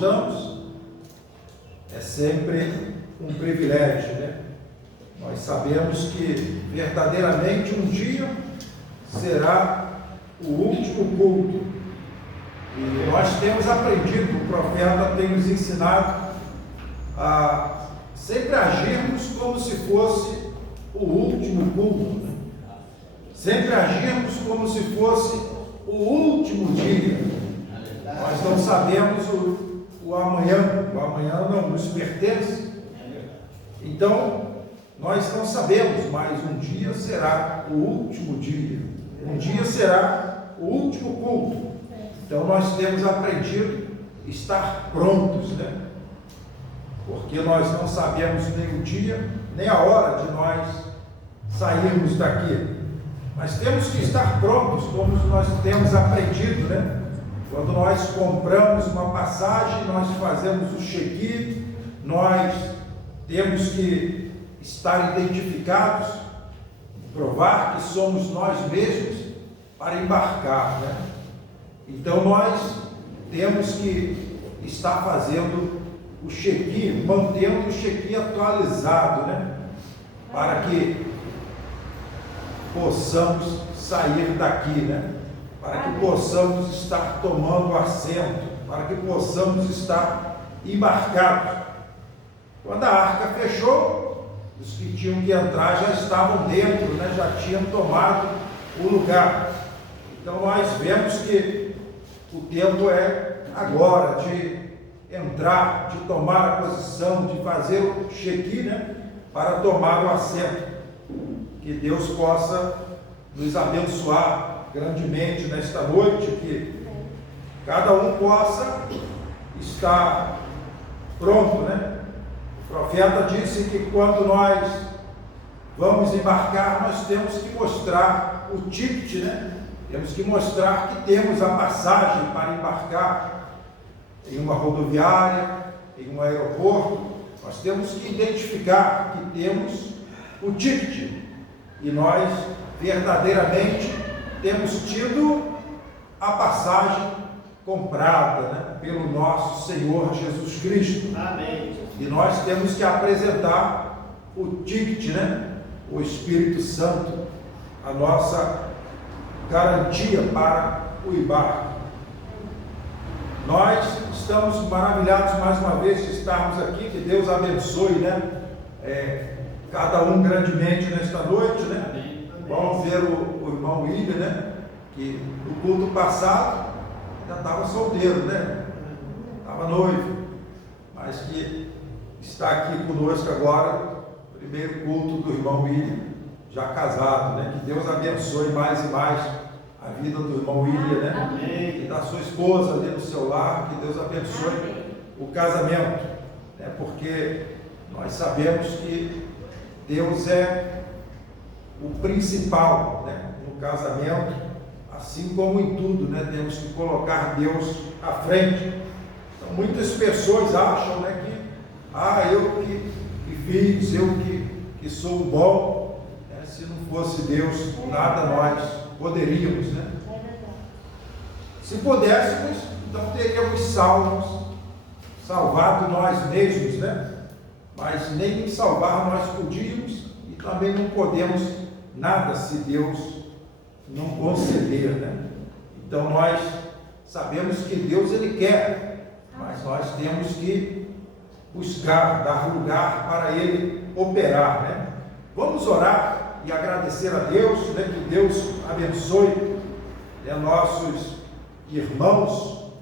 estamos, é sempre um privilégio, né? Nós sabemos que verdadeiramente um dia será o último culto. E nós temos aprendido, o profeta tem nos ensinado a sempre agirmos como se fosse o último culto, né? Sempre agirmos como se fosse o último dia. Nós não sabemos o amanhã não nos pertence. Então, nós não sabemos, mas um dia será o último dia. Um dia será o último culto. Então, nós temos aprendido a estar prontos, né? Porque nós não sabemos nem o dia, nem a hora de nós sairmos daqui. Mas temos que estar prontos, como nós temos aprendido, né? Quando nós compramos uma passagem, nós fazemos o check-in, nós temos que estar identificados, provar que somos nós mesmos para embarcar, né? Então nós temos que estar fazendo o check-in, mantendo o check-in atualizado, né? Para que possamos sair daqui, né? Para que possamos estar tomando assento, para que possamos estar embarcados. Quando a arca fechou, os que tinham que entrar já estavam dentro, né? Já tinham tomado o lugar. Então nós vemos que o tempo é agora de entrar, de tomar a posição, de fazer o check-in, né? Para tomar o assento. Que Deus possa nos abençoar grandemente nesta noite, que cada um possa estar pronto, né? O profeta disse que quando nós vamos embarcar, nós temos que mostrar o ticket, né? Temos que mostrar que temos a passagem para embarcar em uma rodoviária, em um aeroporto. Nós temos que identificar que temos o ticket. E nós verdadeiramente temos tido a passagem comprada, né, pelo nosso Senhor Jesus Cristo. Amém. E nós temos que apresentar o ticket, né, o Espírito Santo, a nossa garantia para o embarque. Nós estamos maravilhados mais uma vez de estarmos aqui. Que Deus abençoe, né? Cada um grandemente nesta noite, né? Amém. Vamos ver o irmão William, né? Que no culto passado ainda estava solteiro, né? Estava noivo, mas que está aqui conosco agora, primeiro culto do irmão William, já casado, né? Que Deus abençoe mais e mais a vida do irmão William, né? Amém. E da sua esposa ali no seu lar, que Deus abençoe o casamento, né? Porque nós sabemos que Deus é o principal, né, no casamento, assim como em tudo, né? Temos que colocar Deus à frente. Então, muitas pessoas acham, né, que eu que fiz, eu que sou bom, né? Se não fosse Deus, nada nós poderíamos, né? Se pudéssemos, então teríamos salvado nós mesmos, né? Mas nem salvar nós podíamos e também não podemos nada se Deus não conceder, né? Então nós sabemos que Deus Ele quer, mas nós temos que buscar, dar lugar para Ele operar, né? Vamos orar e agradecer a Deus, né? Que Deus abençoe, né, nossos irmãos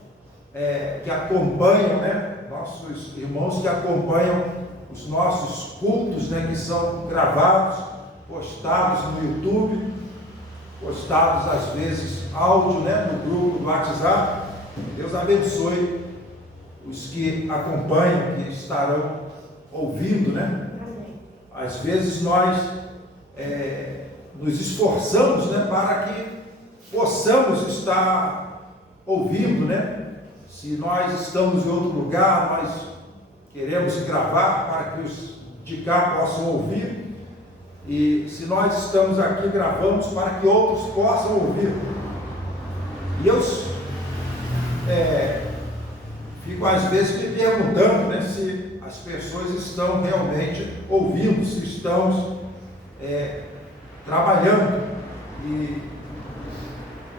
que acompanham, né? Nossos irmãos que acompanham os nossos cultos, né, que são gravados, postados no YouTube, postados às vezes áudio, né, no grupo do WhatsApp. Deus abençoe os que acompanham, que estarão ouvindo, né? Às vezes nós nos esforçamos, né, para que possamos estar ouvindo, né? Se nós estamos em outro lugar, nós queremos gravar para que os de cá possam ouvir. E se nós estamos aqui, gravamos para que outros possam ouvir. E eu fico às vezes me perguntando, né, se as pessoas estão realmente ouvindo, se estamos trabalhando e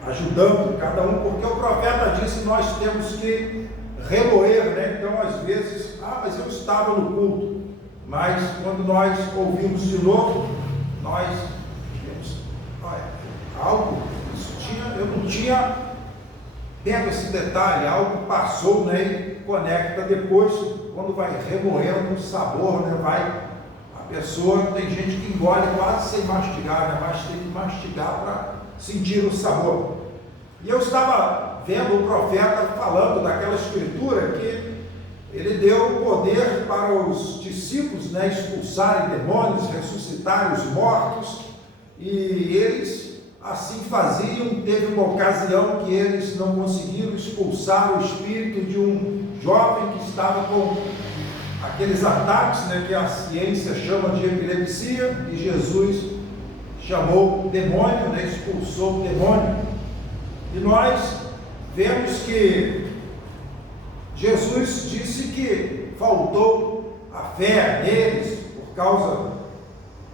ajudando cada um, porque o profeta disse que nós temos que remoer, né? Então às vezes, mas eu estava no culto, mas quando nós ouvimos de novo, nós temos algo, eu não tinha pego esse detalhe, algo passou, né? E conecta depois, quando vai remoendo o sabor, né? A pessoa, tem gente que engole quase sem mastigar, né? Mas tem que mastigar para sentir o sabor. E eu estava vendo o profeta falando daquela escritura que ele deu poder para os discípulos, né, expulsarem demônios, ressuscitarem os mortos, e eles assim faziam. Teve uma ocasião que eles não conseguiram expulsar o espírito de um jovem que estava com aqueles ataques, né, que a ciência chama de epilepsia, e Jesus chamou o demônio, né, expulsou o demônio. E nós vemos que Jesus disse que faltou a fé neles por causa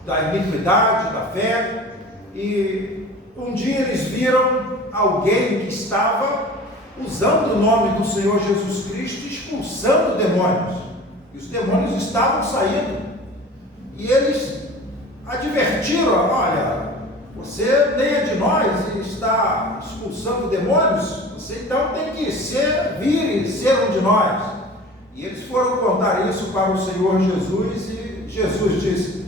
da iniquidade da fé, e um dia eles viram alguém que estava usando o nome do Senhor Jesus Cristo, expulsando demônios, e os demônios estavam saindo, e eles advertiram: olha, você nem é de nós e está expulsando demônios, você então tem que vir e ser um de nós. E eles foram contar isso para o Senhor Jesus, e Jesus disse: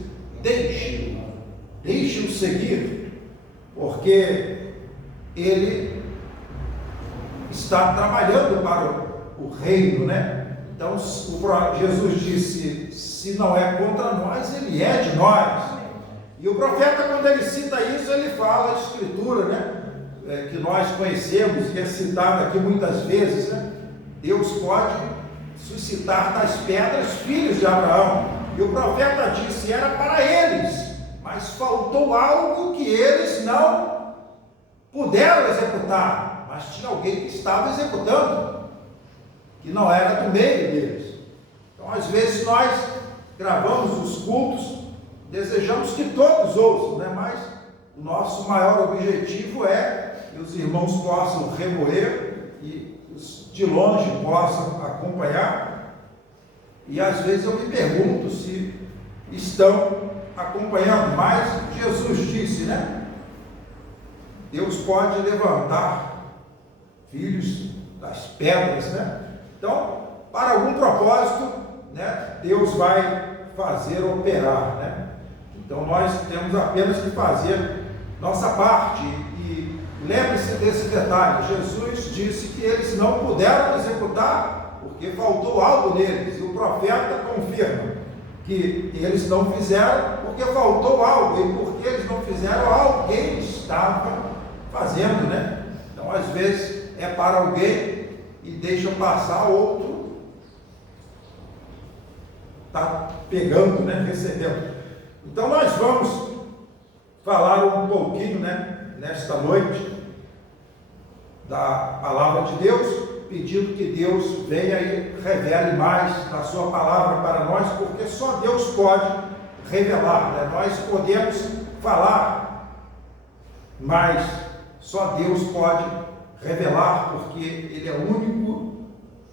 deixe-o seguir, porque ele está trabalhando para o reino, né? Então Jesus disse: se não é contra nós, ele é de nós. E o profeta, quando ele cita isso, ele fala a escritura, né? Que nós conhecemos e é citada aqui muitas vezes, né? Deus pode suscitar das pedras filhos de Abraão. E o profeta disse: era para eles, mas faltou algo que eles não puderam executar, mas tinha alguém que estava executando, que não era do meio deles. Então, às vezes nós gravamos os cultos, desejamos que todos ouçam, né? Mas o nosso maior objetivo é que os irmãos possam remoer e os de longe possam acompanhar. E às vezes eu me pergunto se estão acompanhando. Mas Jesus disse, né? Deus pode levantar filhos das pedras, né? Então, para algum propósito, né, Deus vai fazer operar, né? Então nós temos apenas que fazer nossa parte. E lembre-se desse detalhe: Jesus disse que eles não puderam executar porque faltou algo neles, e o profeta confirma que eles não fizeram porque faltou algo, e porque eles não fizeram, alguém estava fazendo, né? Então às vezes é para alguém e deixa passar, outro está pegando, né? Recebendo. Então nós vamos falar um pouquinho, né, nesta noite, da palavra de Deus, pedindo que Deus venha e revele mais da sua palavra para nós, porque só Deus pode revelar, né? Nós podemos falar, mas só Deus pode revelar, porque Ele é o único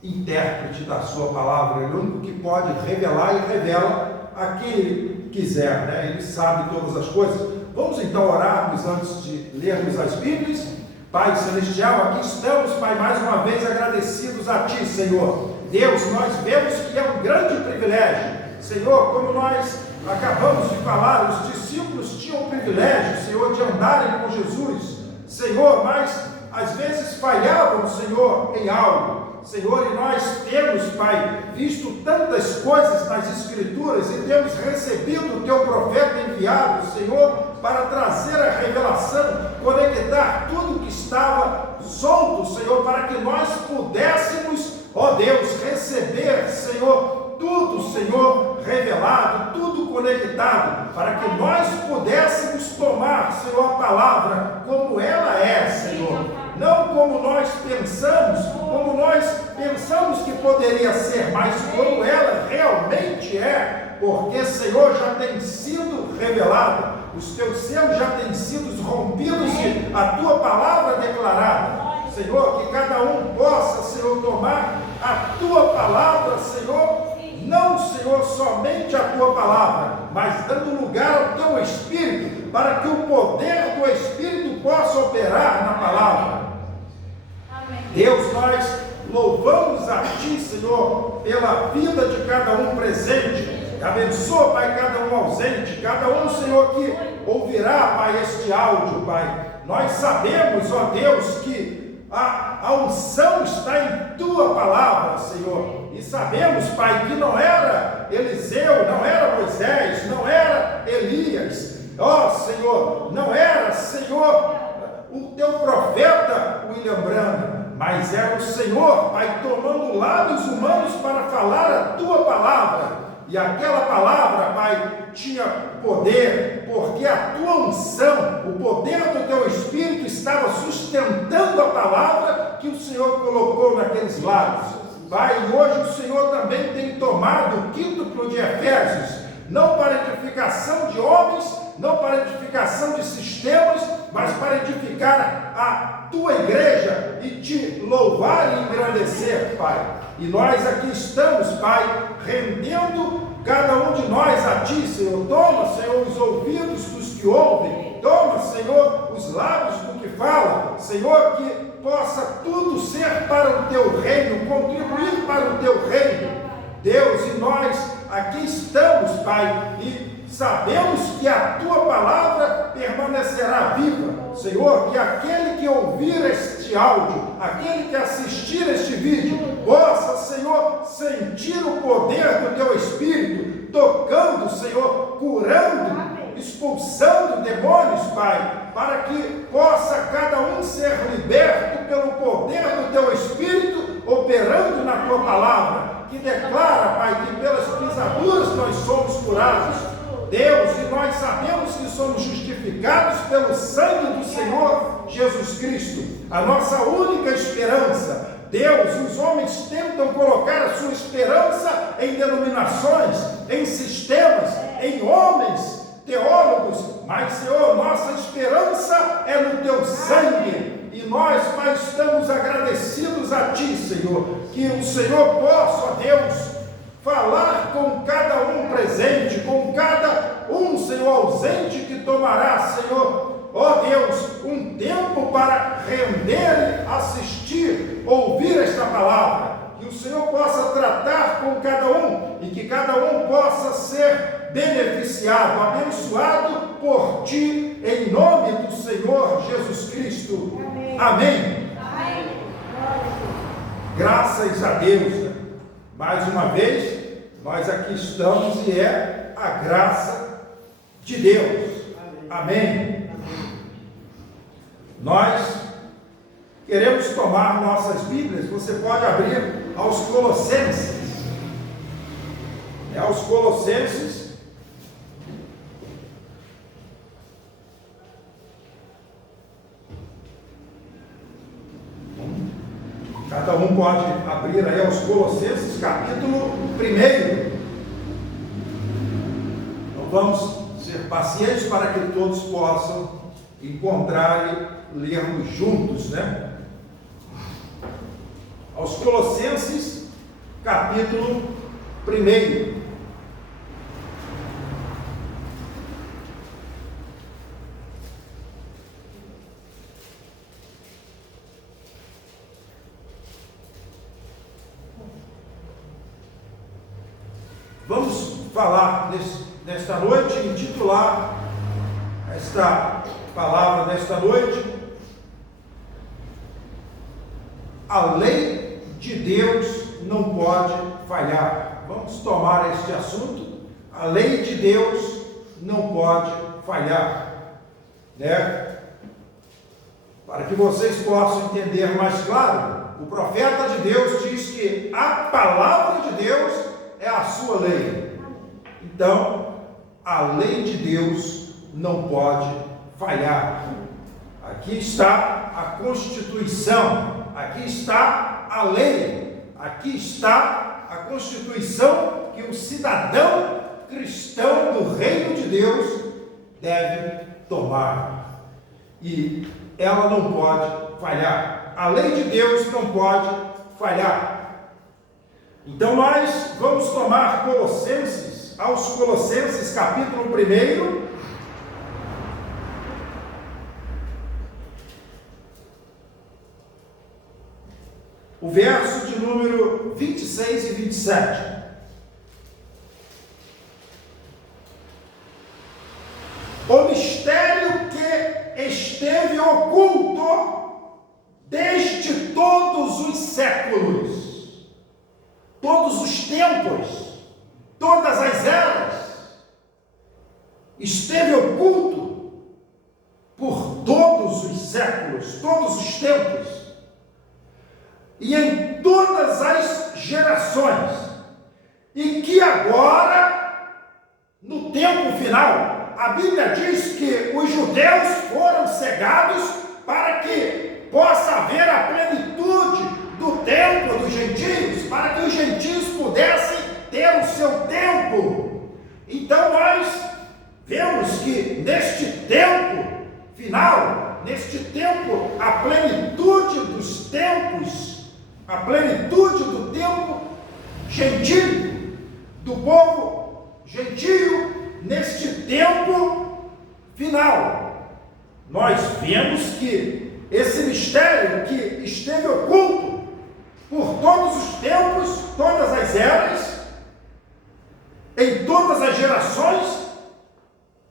intérprete da sua palavra, Ele é o único que pode revelar e revela a quem Ele quiser, né? Ele sabe todas as coisas. Vamos então orarmos antes de lermos as Bíblias. Pai Celestial, aqui estamos, Pai, mais uma vez agradecidos a Ti, Senhor. Deus, nós vemos que é um grande privilégio, Senhor, como nós acabamos de falar, os discípulos tinham o privilégio, Senhor, de andarem com Jesus, Senhor, mas às vezes falhavam, Senhor, em algo. Senhor, e nós temos, Pai, visto tantas coisas nas Escrituras e temos recebido o Teu profeta enviado, Senhor, para trazer a revelação, conectar tudo que estava solto, Senhor, para que nós pudéssemos, ó Deus, receber, Senhor, tudo, Senhor, revelado, tudo conectado, para que nós pudéssemos tomar, Senhor, a palavra como ela é, Senhor, não como nós pensamos, como nós pensamos que poderia ser, mas como ela realmente é, porque, Senhor, já tem sido revelada, os teus selos já têm sido rompidos e a tua palavra declarada. Senhor, que cada um possa, Senhor, tomar a tua palavra, Senhor, não, Senhor, somente a tua palavra, mas dando lugar ao teu Espírito, para que o poder do Espírito possa operar na palavra. Deus, nós louvamos a Ti, Senhor, pela vida de cada um presente. Abençoa, Pai, cada um ausente, cada um, Senhor, que ouvirá, Pai, este áudio, Pai. Nós sabemos, ó Deus, que a unção está em Tua palavra, Senhor. E sabemos, Pai, que não era Eliseu, não era Moisés, não era Elias. Ó Senhor, não era, Senhor, o Teu profeta William Branham, mas era o Senhor, Pai, tomando lábios humanos para falar a Tua palavra. E aquela palavra, Pai, tinha poder, porque a Tua unção, o poder do Teu Espírito estava sustentando a palavra que o Senhor colocou naqueles lábios. Pai, hoje o Senhor também tem tomado o quíntuplo de Efésios, não para edificação de homens, não para edificação de sistemas, mas para edificar a Tua igreja e Te louvar e engrandecer, Pai. E nós aqui estamos, Pai, rendendo cada um de nós a Ti, Senhor. Toma, Senhor, os ouvidos dos que ouvem, toma, Senhor, os lábios do que fala, Senhor, que possa tudo ser para o Teu reino, contribuir para o Teu reino, Deus. E nós aqui estamos, Pai, e sabemos que a Tua palavra permanecerá viva, Senhor, que aquele que ouvir este áudio, aquele que assistir este vídeo, possa, Senhor, sentir o poder do Teu Espírito, tocando, Senhor, curando, expulsando demônios, Pai, para que possa cada um ser liberto pelo poder do Teu Espírito, operando na Tua palavra, que declara, Pai, que pelas pisaduras nós somos curados, Deus, e nós sabemos que somos justificados pelo sangue do Senhor Jesus Cristo, a nossa única esperança. Deus, os homens tentam colocar a sua esperança em denominações, em sistemas, em homens, teólogos, mas, Senhor, nossa esperança é no Teu sangue, e nós, Pai, estamos agradecidos a Ti, Senhor, que o Senhor possa, ó Deus, falar com cada um presente, com cada um, Senhor, ausente, que tomará, Senhor, ó Deus, um tempo para render, assistir, ouvir esta palavra, que o Senhor possa tratar com cada um, e que cada um possa ser beneficiado, abençoado por Ti, em nome do Senhor Jesus Cristo. Amém. Amém. Graças a Deus. Mais uma vez, nós aqui estamos e é a graça de Deus. Amém. Nós queremos tomar nossas Bíblias. Você pode abrir aos Colossenses. Aos Colossenses. Cada um pode abrir aí aos Colossenses, capítulo 1. Então vamos ser pacientes para que todos possam encontrar e lermos juntos, né? Aos Colossenses, capítulo 1. Vamos falar nesta noite, intitular esta palavra nesta noite: a lei de Deus não pode falhar. Vamos tomar este assunto. A lei de Deus não pode falhar, né? Para que vocês possam entender mais claro, o profeta de Deus diz que a palavra de Deus é a sua lei. Então, a lei de Deus não pode falhar. Aqui está a Constituição, aqui está a lei. Aqui está a constituição que o cidadão cristão do reino de Deus deve tomar. E ela não pode falhar. A lei de Deus não pode falhar. Então nós vamos tomar aos Colossenses capítulo 1, o verso de número 26 e 27. O mistério que esteve oculto desde todos os séculos, todos os tempos, todas as eras, esteve oculto por todos os séculos, todos os tempos, e em todas as gerações, e que agora, no tempo final, a Bíblia diz que os judeus foram cegados para que possa haver a plenitude do tempo dos gentios, para que os gentios pudessem ter o seu tempo. Então nós vemos que neste tempo final, neste tempo, a plenitude dos tempos, a plenitude do tempo gentil, do povo gentio, neste tempo final, nós vemos que esse mistério que esteve oculto por todos os tempos, todas as eras, em todas as gerações,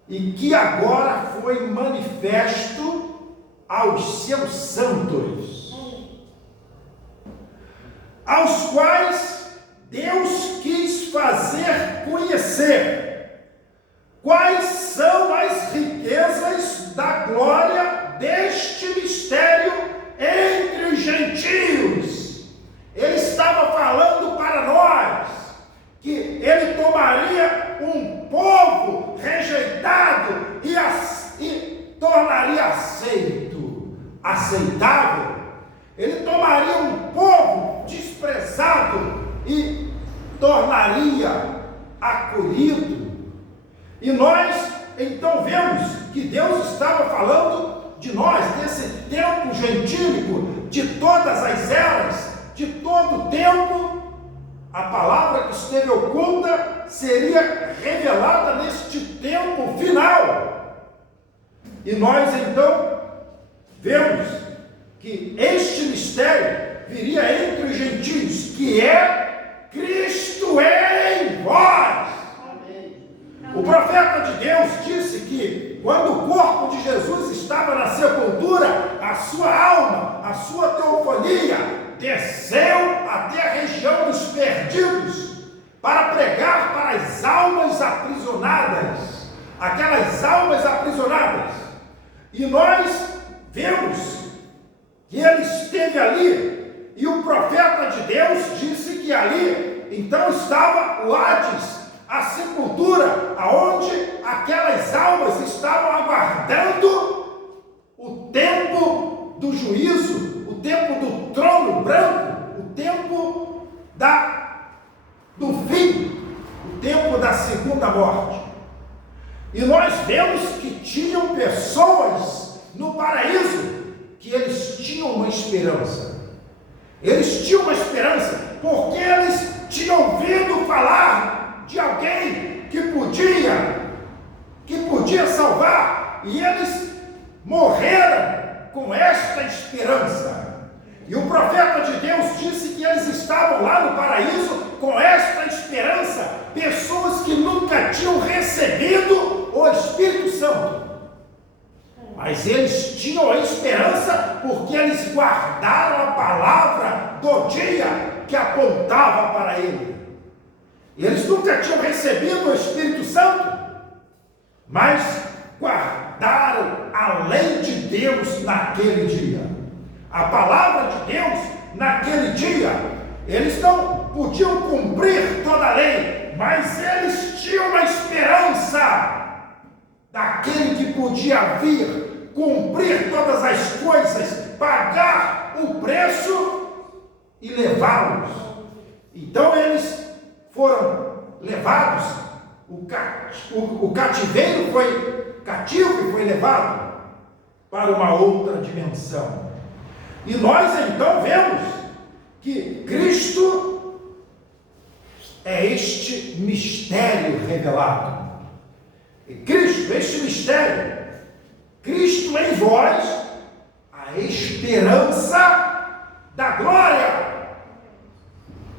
e que agora foi manifesto aos seus santos, aos quais Deus quis fazer conhecer quais são as riquezas da glória deste mistério entre os gentios. Ele estava falando para nós que ele tomaria um povo rejeitado e tornaria aceitável. Ele tomaria um povo desprezado e tornaria acolhido. E nós, então, vemos que Deus estava falando de nós, desse tempo gentílico, de todas as eras, de todo o tempo. A palavra que esteve oculta seria revelada neste tempo final. E nós, então, vemos que este mistério viria entre os gentios, que é Cristo em vós. O profeta de Deus disse que quando o corpo de Jesus estava na sepultura, a sua alma, a sua teofonia desceu até a região dos perdidos para pregar para as almas aprisionadas, aquelas almas aprisionadas. E nós vemos que ele esteve ali, e o profeta de Deus disse que ali então estava o Hades, a sepultura, aonde aquelas almas estavam aguardando o tempo do juízo, o tempo do trono branco, o tempo do fim, o tempo da segunda morte. E nós vemos que tinham pessoas no paraíso que eles tinham uma esperança. Eles tinham uma esperança porque eles tinham ouvido falar de alguém que podia salvar, e eles morreram com esta esperança. E o profeta de Deus disse que eles estavam lá no paraíso com esta esperança, pessoas que nunca tinham recebido o Espírito Santo, mas eles tinham a esperança porque eles guardaram a palavra do dia que apontava para ele. Eles nunca tinham recebido o Espírito Santo, mas guardaram a lei de Deus naquele dia, a palavra de Deus naquele dia. Eles não podiam cumprir toda a lei, mas eles tinham uma esperança daquele que podia vir, cumprir todas as coisas, pagar o preço e levá-los. Então eles foram levados, o cativeiro foi cativo e foi levado para uma outra dimensão. E nós então vemos que Cristo é este mistério revelado. E Cristo, este mistério, Cristo em vós, a esperança da glória.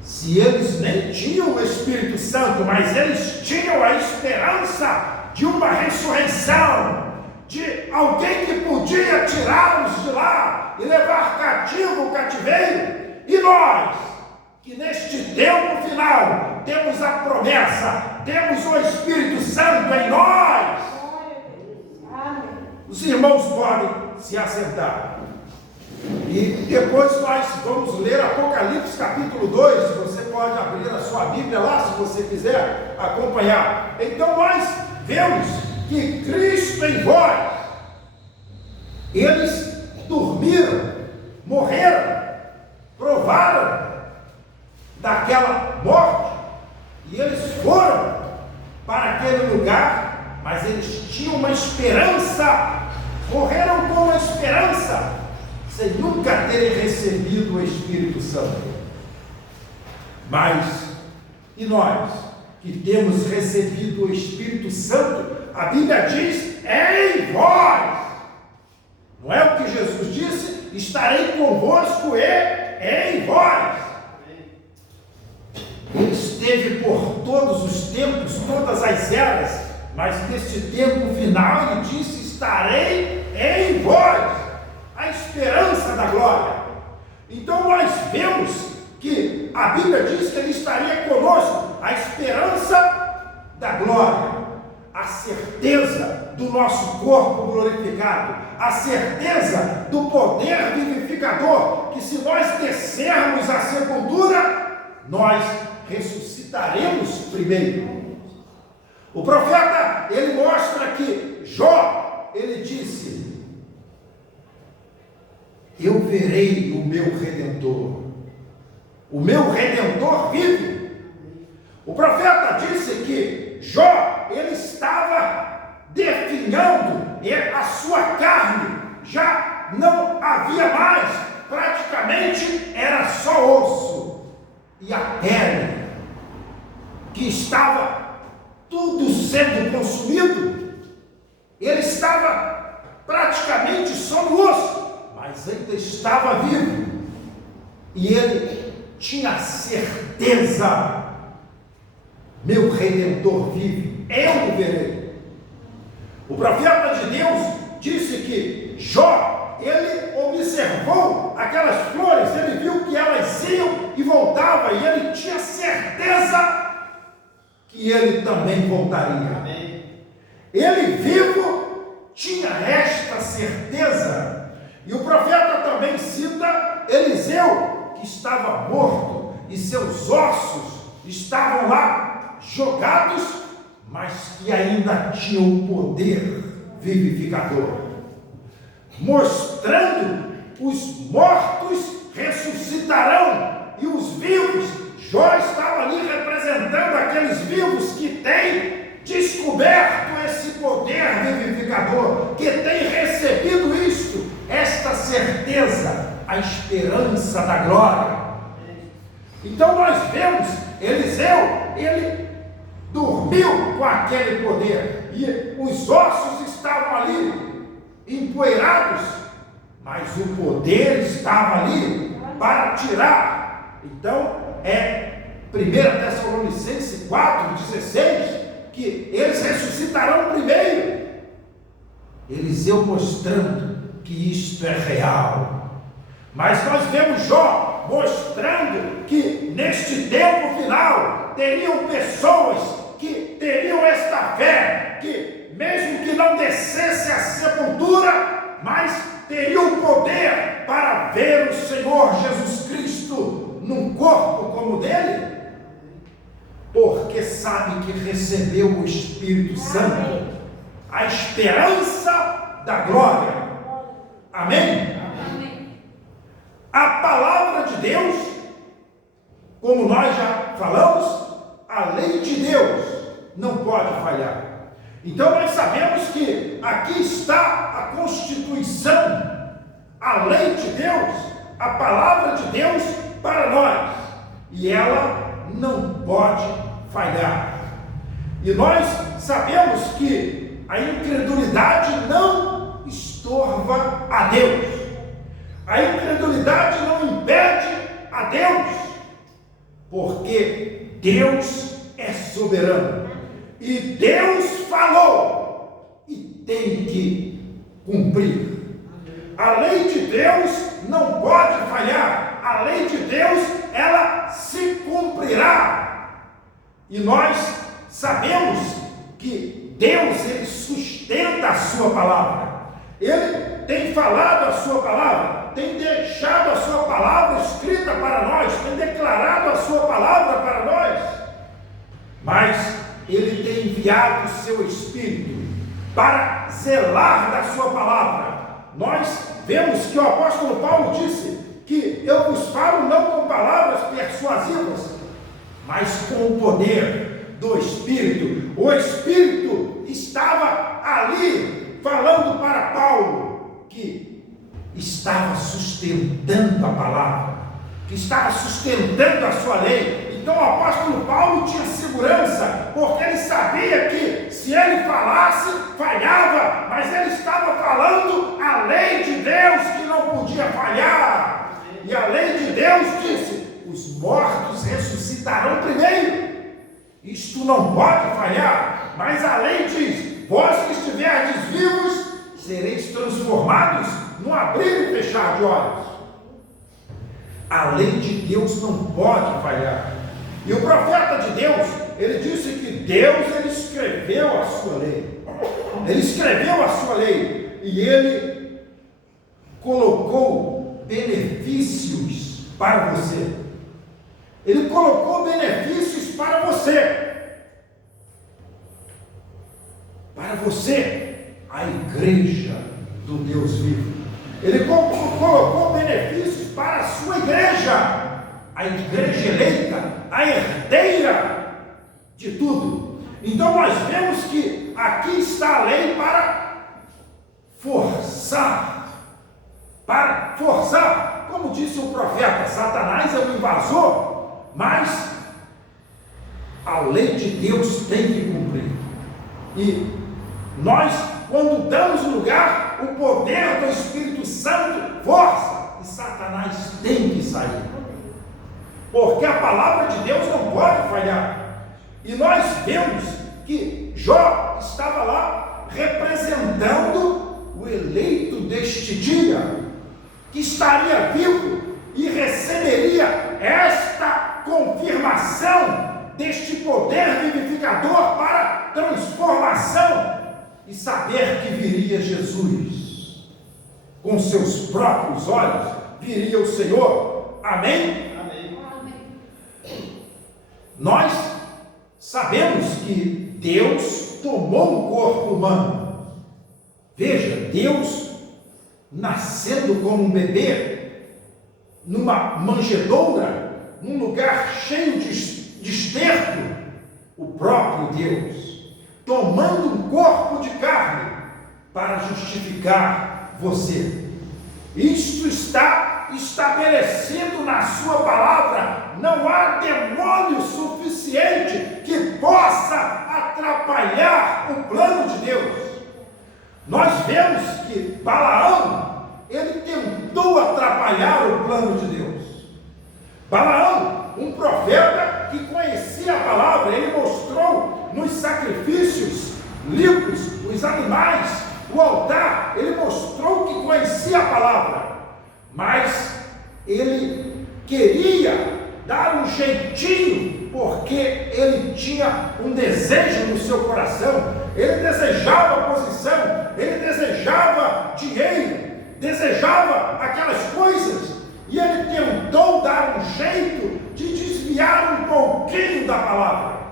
Se eles nem tinham o Espírito Santo, mas eles tinham a esperança de uma ressurreição, de alguém que podia tirá-los de lá e levar cativo o cativeiro. E nós, que neste tempo final temos a promessa, temos o Espírito Santo em nós. Os irmãos podem se assentar. E depois nós vamos ler Apocalipse capítulo 2. Você pode abrir a sua Bíblia lá, se você quiser acompanhar. Então nós vemos que Cristo em vós, eles dormiram, morreram, provaram daquela morte, e eles foram para aquele lugar, mas eles tinham uma esperança, morreram com uma esperança, sem nunca terem recebido o Espírito Santo. Mas, e nós, que temos recebido o Espírito Santo, a Bíblia diz, em vós. Não é o que Jesus disse? Estarei convosco e em vós. Ele esteve por todos os tempos, todas as eras, mas neste tempo final ele disse, estarei em vós, a esperança da glória. Então nós vemos que a Bíblia diz que ele estaria conosco, a esperança da glória, a certeza do nosso corpo glorificado, a certeza do poder vivificador, que se nós descermos à sepultura, nós ressuscitaremos primeiro. O profeta, ele mostra que Jó, ele disse, eu verei o meu Redentor vive. O profeta disse que Jó, ele estava definhando, e a sua carne já não havia mais, praticamente era só osso, e a pele, que estava tudo sendo consumido, ele estava praticamente só no osso, mas ainda estava vivo, e ele tinha certeza, meu Redentor vive, eu o verei. O profeta de Deus disse que Jó, ele observou aquelas flores, ele viu que elas iam e voltavam, e ele tinha certeza que ele também voltaria. Amém. Ele vivo tinha esta certeza. E o profeta também cita Eliseu, que estava morto e seus ossos estavam lá jogados, mas que ainda tinham um poder vivificador, mostrando os mortos ressuscitarão e os vivos. Jó estava ali representando aqueles vivos que têm descoberto esse poder vivificador, que têm recebido isto, esta certeza, a esperança da glória. Então nós vemos Eliseu, ele dormiu com aquele poder, e os ossos estavam ali empoeirados, mas o poder estava ali para tirar. Então é 1 Tessalonicenses 4,16, que eles ressuscitarão primeiro. Eliseu mostrando que isto é real. Mas nós vemos Jó mostrando que neste tempo final teriam pessoas que teriam esta fé, que mesmo que não descesse à sepultura, mas teriam poder para ver o Senhor Jesus Cristo num corpo como o dele, porque sabe que recebeu o Espírito Santo, a esperança da glória. Amém? A palavra de Deus, como nós já falamos, a lei de Deus não pode falhar. Então nós sabemos que aqui está a Constituição, a lei de Deus, a palavra de Deus para nós, e ela não pode falhar. E nós sabemos que a incredulidade não estorva a Deus, a incredulidade não impede a Deus, porque Deus é soberano, e Deus falou, e tem que cumprir. A lei de Deus não pode falhar, a lei de Deus, ela se cumprirá. E nós sabemos que Deus, ele sustenta a sua palavra, ele tem falado a sua palavra, tem deixado a sua palavra escrita para nós, tem declarado a sua palavra para nós, mas ele tem enviado o seu Espírito para zelar da sua palavra. Nós vemos que o apóstolo Paulo disse que eu vos falo não com palavras persuasivas, mas com o poder do Espírito. O Espírito estava ali falando para Paulo, que estava sustentando a palavra, que estava sustentando a sua lei. Então o apóstolo Paulo tinha segurança, porque ele sabia que se ele falasse, falhava, mas ele estava falando a lei de Deus que não podia falhar. E a lei de Deus disse: os mortos ressuscitarão primeiro. Isto não pode falhar, mas a lei diz: vós que estiverdes vivos, sereis transformados num abrir e fechar de olhos. A lei de Deus não pode falhar. E o profeta de Deus, ele disse que Deus, ele escreveu a sua lei. Ele escreveu a sua lei e ele colocou benefícios para você. Ele colocou benefícios para você. Para você, a igreja do Deus vivo. Ele colocou benefícios para a sua igreja, a igreja eleita, a herdeira de tudo. Então nós vemos que aqui está a lei para forçar, como disse o profeta, Satanás é um invasor, mas a lei de Deus tem que cumprir. E nós, quando damos lugar, o poder do Espírito Santo força, e Satanás tem que sair, porque a palavra de Deus não pode falhar. E nós vemos que Jó estava lá representando o eleito deste dia, que estaria vivo e receberia esta confirmação deste poder vivificador para transformação, e saber que viria Jesus, com seus próprios olhos, viria o Senhor. Amém? Amém. Nós sabemos que Deus tomou um corpo humano. Veja, Deus nascendo como um bebê, numa manjedoura, num lugar cheio de esterco, o próprio Deus, tomando um corpo de carne para justificar você. Isto está estabelecido na sua palavra. Não há demônio suficiente que possa atrapalhar o plano de Deus. Nós vemos que Balaão, ele tentou atrapalhar o plano de Deus. Balaão, um profeta que conhecia a palavra, ele mostrou nos sacrifícios limpos, os animais, o altar, ele mostrou que conhecia a palavra, mas ele queria dar um jeitinho, porque ele tinha um desejo no seu coração, ele desejava posição, ele desejava dinheiro, desejava aquelas coisas, e ele tentou dar um jeito de desviar um pouquinho da palavra.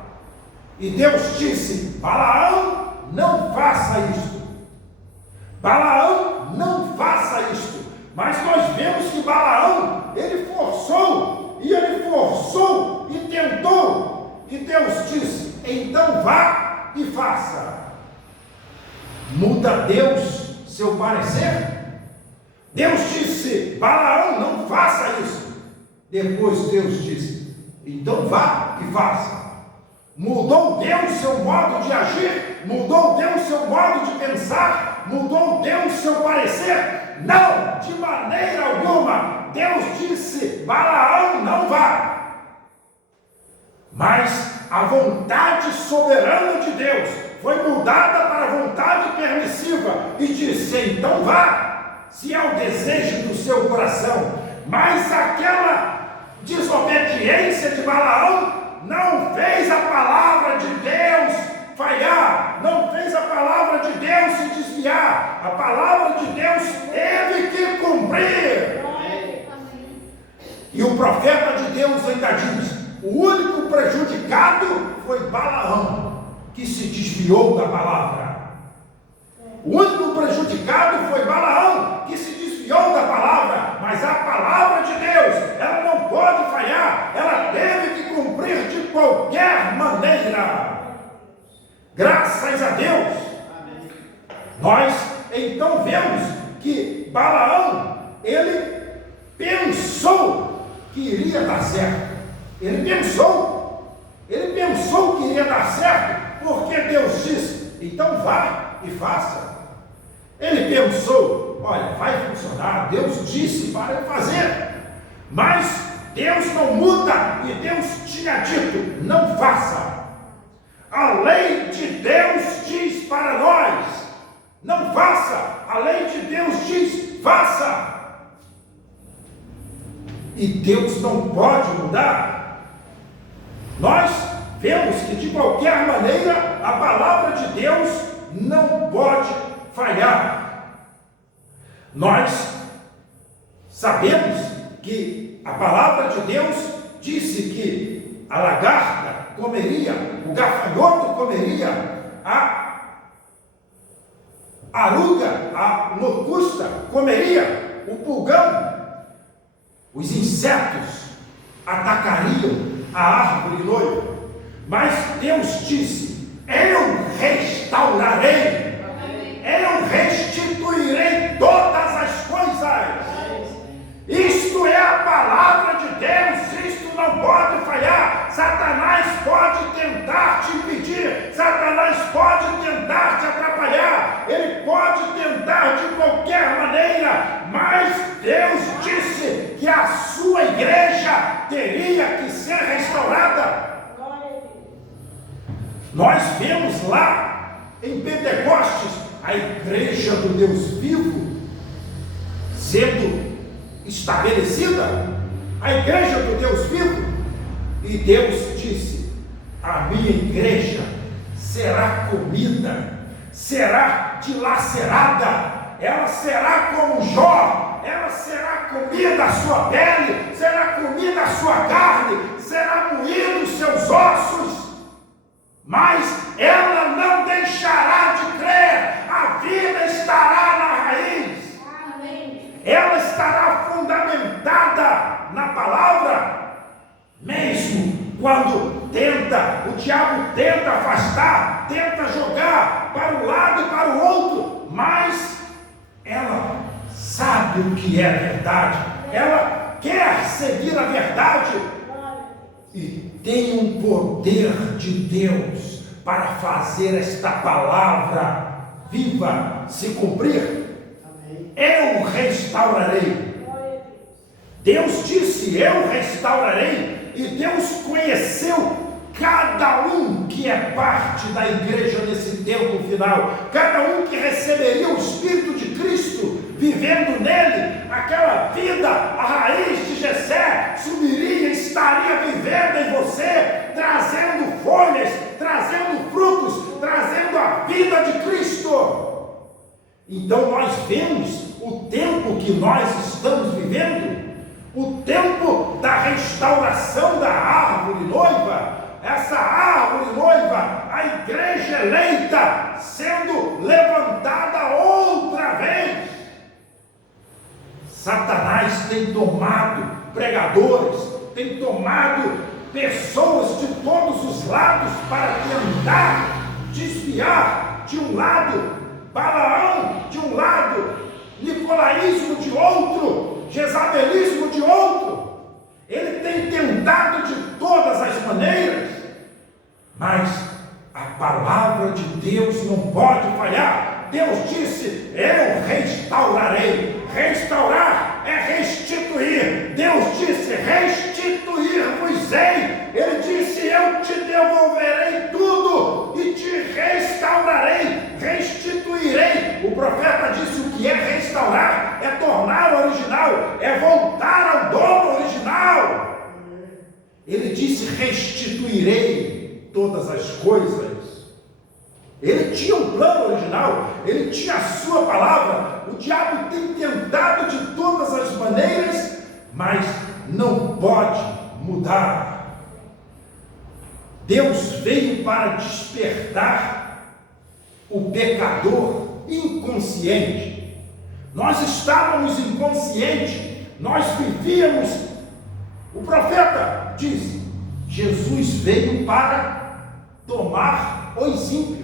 E Deus disse: Balaão, não faça isto. Balaão, não faça isto. Mas nós vemos que Balaão, ele forçou, e ele forçou e tentou, e Deus disse: então vá e faça. Muda Deus seu parecer? Deus disse: Balaão, não faça isso. Depois Deus disse: então vá e faça. Mudou Deus seu modo de agir? Mudou Deus seu modo de pensar? Mudou Deus seu parecer? Não, de maneira alguma. Deus disse: Balaão, não vá. Mas a vontade soberana de Deus foi mudada para a vontade permissiva e disse: então vá, se é o desejo do seu coração. Mas aquela desobediência de Balaão não fez a palavra de Deus falhar, não fez a palavra de Deus se desviar. A palavra de Deus teve que cumprir. E o profeta de Deus ainda diz: o único prejudicado foi Balaão, que se desviou da palavra. O único prejudicado foi Balaão, que se desviou da palavra. Mas a palavra de Deus, ela não pode falhar, ela teve que cumprir de qualquer maneira. Graças a Deus. Nós então vemos que Balaão, ele pensou que iria dar certo. Ele pensou que iria dar certo, porque Deus disse: então vá e faça. Ele pensou: olha, vai funcionar, Deus disse para eu fazer. Mas Deus não muda, e Deus tinha dito: não faça. A lei de Deus diz para nós: não faça. A lei de Deus diz: faça. E Deus não pode mudar. Nós vemos que de qualquer maneira a palavra de Deus não pode falhar. Nós sabemos que a palavra de Deus disse que a lagarta comeria, o gafanhoto comeria, a aruga, a locusta comeria, o pulgão, os insetos atacariam a árvore noiva. Mas Deus disse: eu restaurarei, eu restituirei todas as coisas. Isto é a palavra de Deus, isto não pode falhar. Satanás pode tentar te impedir, Satanás pode tentar te atrapalhar, ele pode tentar de qualquer maneira, mas Deus disse que a sua igreja teria que ser restaurada. Nós vemos lá em Pentecostes a igreja do Deus vivo sendo estabelecida, a igreja do Deus vivo, e Deus disse: a minha igreja será comida, será dilacerada, ela será como Jó, ela será comida a sua pele, será comida a sua carne, será moído os seus ossos, mas ela não deixará de crer, a vida estará na raiz. Ela estará fundamentada na palavra, mesmo quando o diabo tenta afastar, tenta jogar para um lado e para o outro, mas ela sabe o que é verdade, ela quer seguir a verdade e tem um poder de Deus para fazer esta palavra viva se cumprir. Eu restaurarei. Deus disse: eu restaurarei. E Deus conheceu cada um que é parte da igreja nesse tempo final, cada um que receberia o Espírito de Cristo vivendo nele, aquela vida, a raiz de Jessé subiria e estaria vivendo em você, trazendo folhas, trazendo frutos, trazendo a vida de Cristo. Então nós vemos o tempo que nós estamos vivendo, o tempo da restauração da árvore noiva, essa árvore noiva, a igreja eleita, sendo levantada outra vez. Satanás tem tomado pregadores, tem tomado pessoas de todos os lados para tentar desviar de um lado, Balaão de um lado, nicolaísmo de outro, jezabelismo de outro. Ele tem tentado de todas as maneiras, mas a palavra de Deus não pode falhar. Deus disse: eu restaurarei. Restaurar é restituir. Deus disse: restituir-vos-ei. Ele disse: eu te devolverei tudo e te restaurarei, restituirei. O profeta disse: o que é restaurar? É tornar o original, é voltar ao dono original. Ele disse: restituirei todas as coisas. Ele tinha um plano original, ele tinha a sua palavra. O diabo tem tentado de todas as maneiras, mas não pode mudar. Deus veio para despertar o pecador inconsciente. Nós estávamos inconscientes, nós vivíamos. O profeta diz: Jesus veio para tomar os ímpios.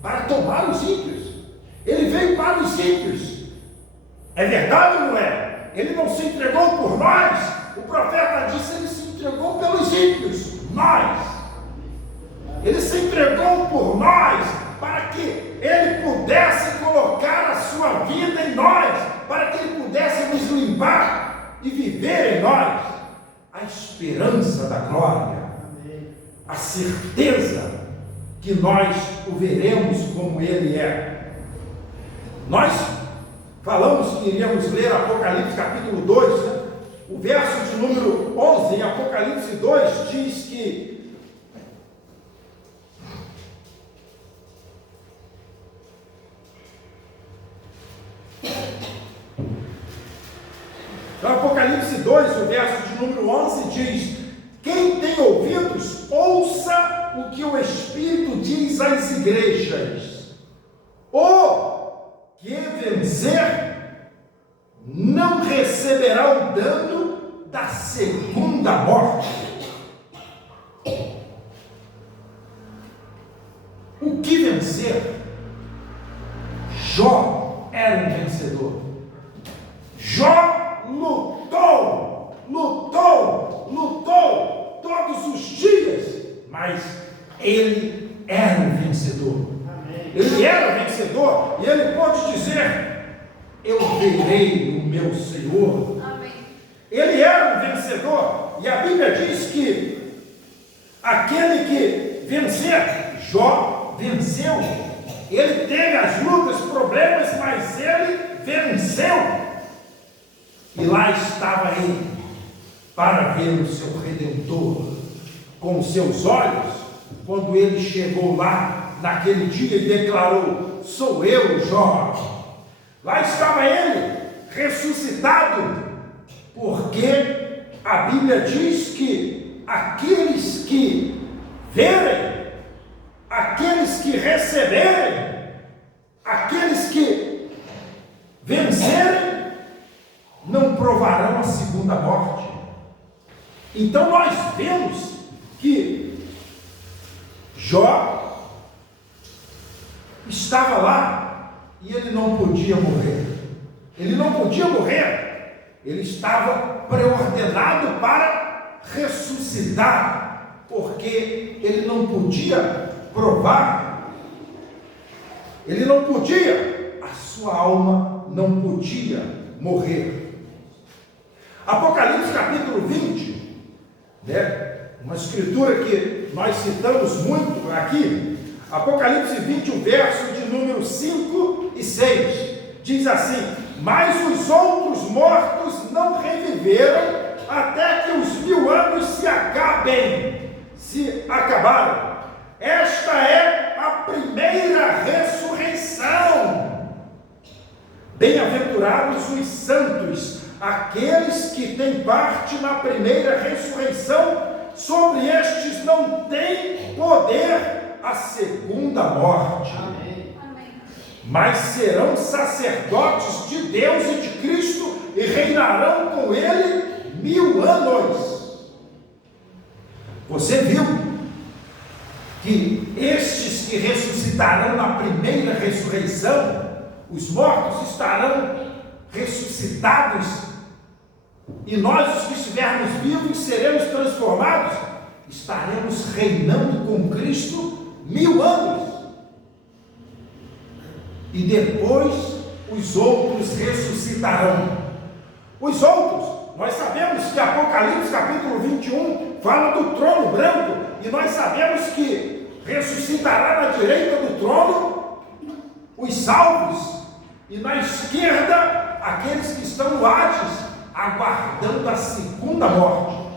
Para tomar os ímpios. Ele veio para os ímpios. É verdade ou não é? Ele não se entregou por nós. O profeta disse: ele se entregou pelos ímpios. Nós. Ele se entregou por nós, para que ele pudesse colocar a sua vida em nós, para que ele pudesse nos limpar e viver em nós a esperança da glória, a certeza que nós o veremos como ele é. Nós falamos que iríamos ler Apocalipse capítulo 2, né? O verso de número 11 em Apocalipse 2 diz que então, Apocalipse 2, o verso de número 11 diz: quem tem ouvidos, ouça o que o Espírito diz às igrejas. O que vencer não receberá o dano da segunda morte. O que vencer? Jó era um vencedor. Jó lutou todos os dias, mas ele era um vencedor. Amém. Ele era vencedor, e ele pode dizer: eu verei o meu Senhor. Amém. Ele era um vencedor, e a Bíblia diz que aquele que vencer, Jó venceu. Ele teve as lutas, problemas, mas ele venceu. E lá estava ele, para ver o seu Redentor com os seus olhos, quando ele chegou lá, naquele dia, e declarou: sou eu, Jó. Lá estava ele, ressuscitado, porque a Bíblia diz que aqueles que verem, aqueles que receberem, aqueles que vencerem, não provarão a segunda morte. Então nós vemos que Jó estava lá e ele não podia morrer. Ele não podia morrer. Ele estava preordenado para ressuscitar, porque ele não podia provar. Ele não podia. A sua alma não podia morrer. Apocalipse capítulo 20, né? Uma escritura que nós citamos muito aqui. Apocalipse 20, o verso de número 5 e 6, diz assim: mas os outros mortos não reviveram até que os 1000 anos se acabaram. Esta é a primeira ressurreição. Bem-aventurados os santos, aqueles que têm parte na primeira ressurreição. Sobre estes não tem poder a segunda morte. Amém. Mas serão sacerdotes de Deus e de Cristo e reinarão com ele 1000 anos. Você viu que estes que ressuscitarão na primeira ressurreição, os mortos estarão ressuscitados, e nós, os que estivermos vivos, seremos transformados, estaremos reinando com Cristo 1000 anos, e depois os outros ressuscitarão. Os outros, nós sabemos que Apocalipse capítulo 21 fala do trono branco, e nós sabemos que ressuscitará na direita do trono os salvos, e na esquerda aqueles que estão no Hades, aguardando a segunda morte.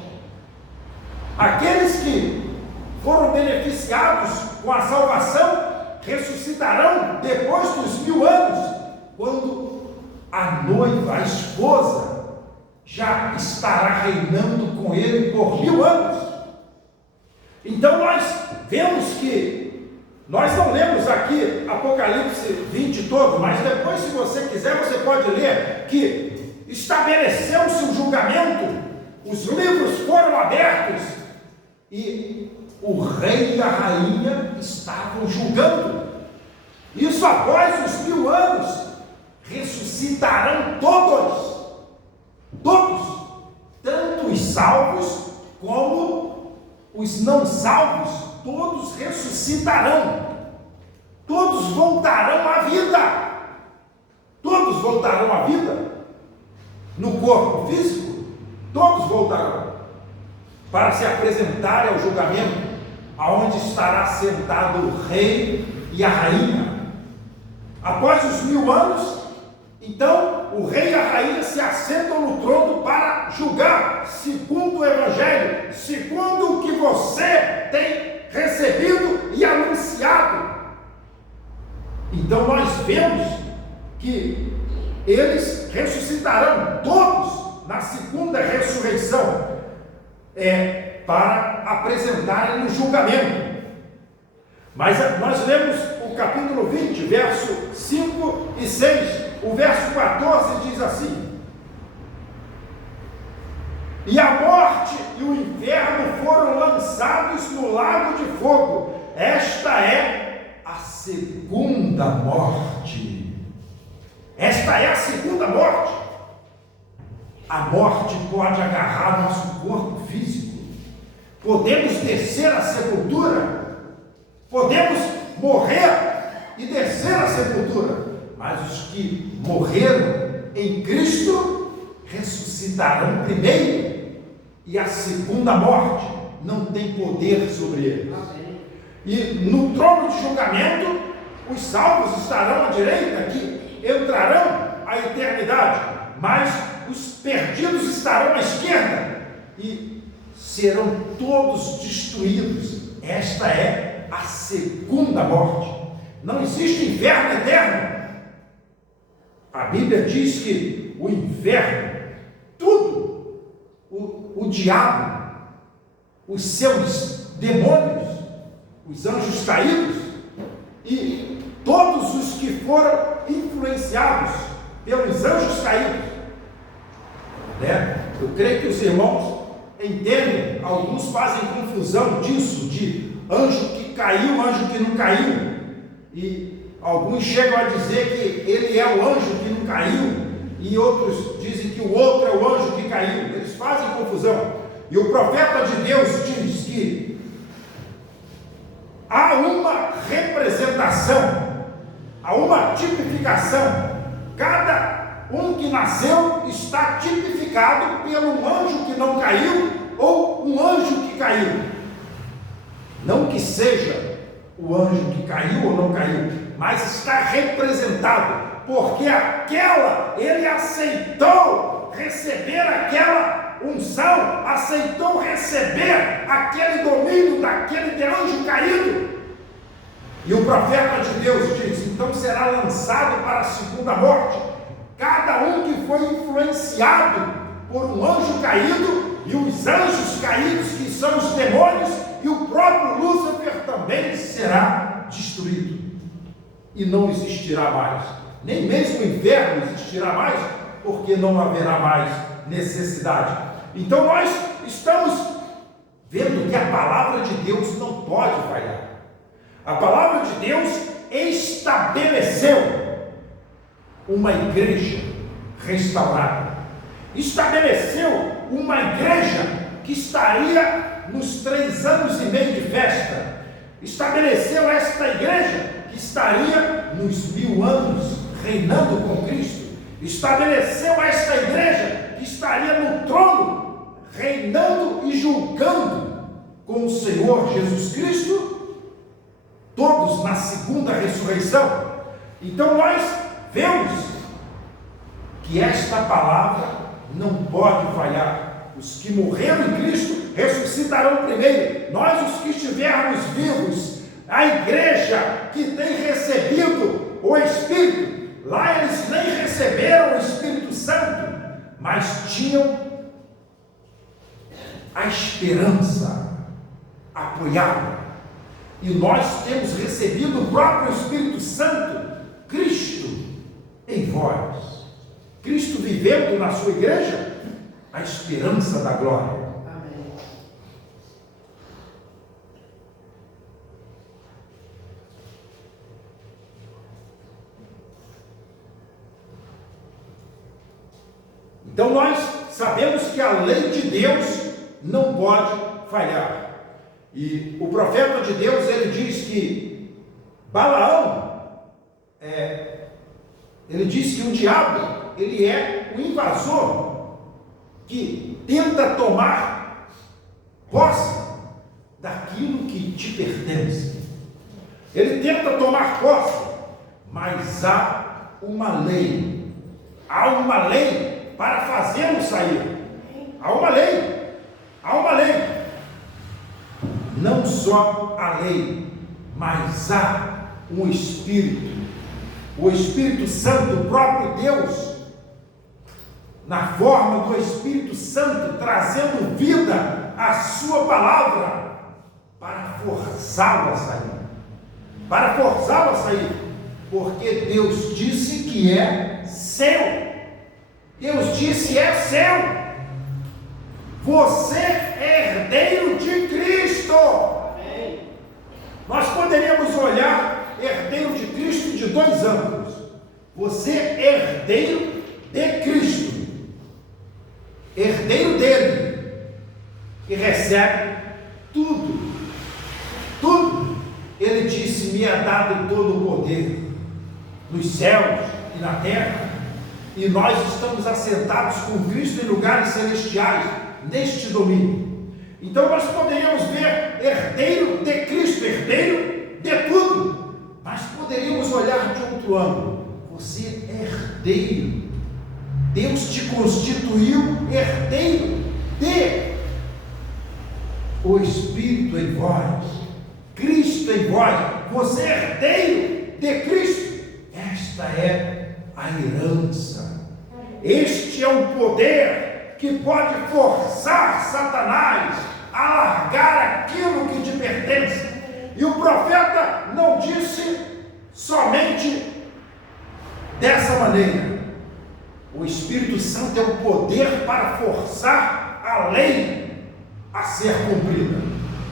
Aqueles que foram beneficiados com a salvação ressuscitarão depois dos 1000 anos, quando a noiva, a esposa, já estará reinando com ele por 1000 anos. Então nós vemos que, nós não lemos aqui Apocalipse 20 todo, mas depois, se você quiser, você pode ler que estabeleceu-se o julgamento, os livros foram abertos, e o rei e a rainha estavam julgando. Isso após os 1000 anos, ressuscitarão todos, tanto os salvos como os não salvos, todos ressuscitarão, todos voltarão à vida, todos voltarão à vida, no corpo físico, todos voltarão, para se apresentarem ao julgamento, aonde estará sentado o rei e a rainha. Após os 1000 anos, então o rei e a rainha se assentam no trono para julgar, segundo o Evangelho, segundo o que você tem recebido e anunciado. Então nós vemos que eles ressuscitarão todos na segunda ressurreição, para apresentarem no julgamento. Mas nós lemos o capítulo 20, verso 5 e 6. O verso 14 diz assim: e a morte e o inferno foram lançados no lago de fogo. Esta é a segunda morte. Esta é a segunda morte. A morte pode agarrar nosso corpo físico. Podemos descer à sepultura. Podemos morrer e descer à sepultura. Mas os que morreram em Cristo ressuscitarão primeiro, e a segunda morte não tem poder sobre eles. E no trono de julgamento, os salvos estarão à direita, que entrarão à eternidade, mas os perdidos estarão à esquerda e serão todos destruídos. Esta é a segunda morte. Não existe inferno eterno. A Bíblia diz que o inferno, tudo, o diabo, os seus demônios, os anjos caídos e todos os que foram influenciados pelos anjos caídos, eu creio que os irmãos entendem, alguns fazem confusão disso, de anjo que caiu, anjo que não caiu, e alguns chegam a dizer que ele é o anjo que não caiu, e outros dizem que o outro é o anjo que caiu. Eles fazem confusão. E o profeta de Deus diz que há uma representação, há uma tipificação. Cada um que nasceu está tipificado pelo anjo que não caiu ou um anjo que caiu. Não que seja o anjo que caiu ou não caiu, mas está representado, porque ele aceitou receber aquela unção, aceitou receber aquele domínio daquele anjo caído. E o profeta de Deus diz: então será lançado para a segunda morte cada um que foi influenciado por um anjo caído, e os anjos caídos, que são os demônios, e o próprio Lúcifer também será destruído, e não existirá mais, nem mesmo o inferno existirá mais, porque não haverá mais necessidade. Então nós estamos vendo que a palavra de Deus não pode falhar. A palavra de Deus estabeleceu uma igreja restaurada, estabeleceu uma igreja que estaria nos 3 anos e meio de festa, estabeleceu esta igreja que estaria nos 1000 anos reinando com Cristo, estabeleceu esta igreja que estaria no trono reinando e julgando com o Senhor Jesus Cristo, todos na segunda ressurreição. Então nós vemos que esta palavra não pode falhar. Os que morreram em Cristo ressuscitarão primeiro. Nós, os que estivermos vivos, a igreja que tem recebido o Espírito, lá eles nem receberam o Espírito Santo, mas tinham a esperança apoiada. E nós temos recebido o próprio Espírito Santo, Cristo em vós, Cristo vivendo na sua igreja, a esperança da glória. Amém. Então nós sabemos que a lei de Deus não pode falhar. E o profeta de Deus, ele diz que Balaão, ele diz que o diabo, ele é o invasor que tenta tomar posse daquilo que te pertence. Ele tenta tomar posse, mas há uma lei para fazê-lo sair. Há uma lei. Não só a lei, mas há um Espírito, o Espírito Santo, o próprio Deus, na forma do Espírito Santo, trazendo vida à sua palavra, para forçá-lo a sair, porque Deus disse que é seu. Deus disse: é seu. Você é herdeiro de Cristo. Amém. Nós poderíamos olhar herdeiro de Cristo de 2 ângulos. Você é herdeiro de Cristo, herdeiro dele, que recebe tudo. Ele disse: me é dado todo o poder nos céus e na terra. E nós estamos assentados com Cristo em lugares celestiais, neste domínio. Então nós poderíamos ver herdeiro de Cristo, herdeiro de tudo, mas poderíamos olhar de outro ângulo. Você é herdeiro. Deus te constituiu herdeiro de o Espírito em vós, Cristo em vós. Você é herdeiro de Cristo. Esta é a herança. Este é o poder que pode forçar Satanás a largar aquilo que te pertence. E o profeta não disse somente dessa maneira. O Espírito Santo é o poder para forçar a lei a ser cumprida.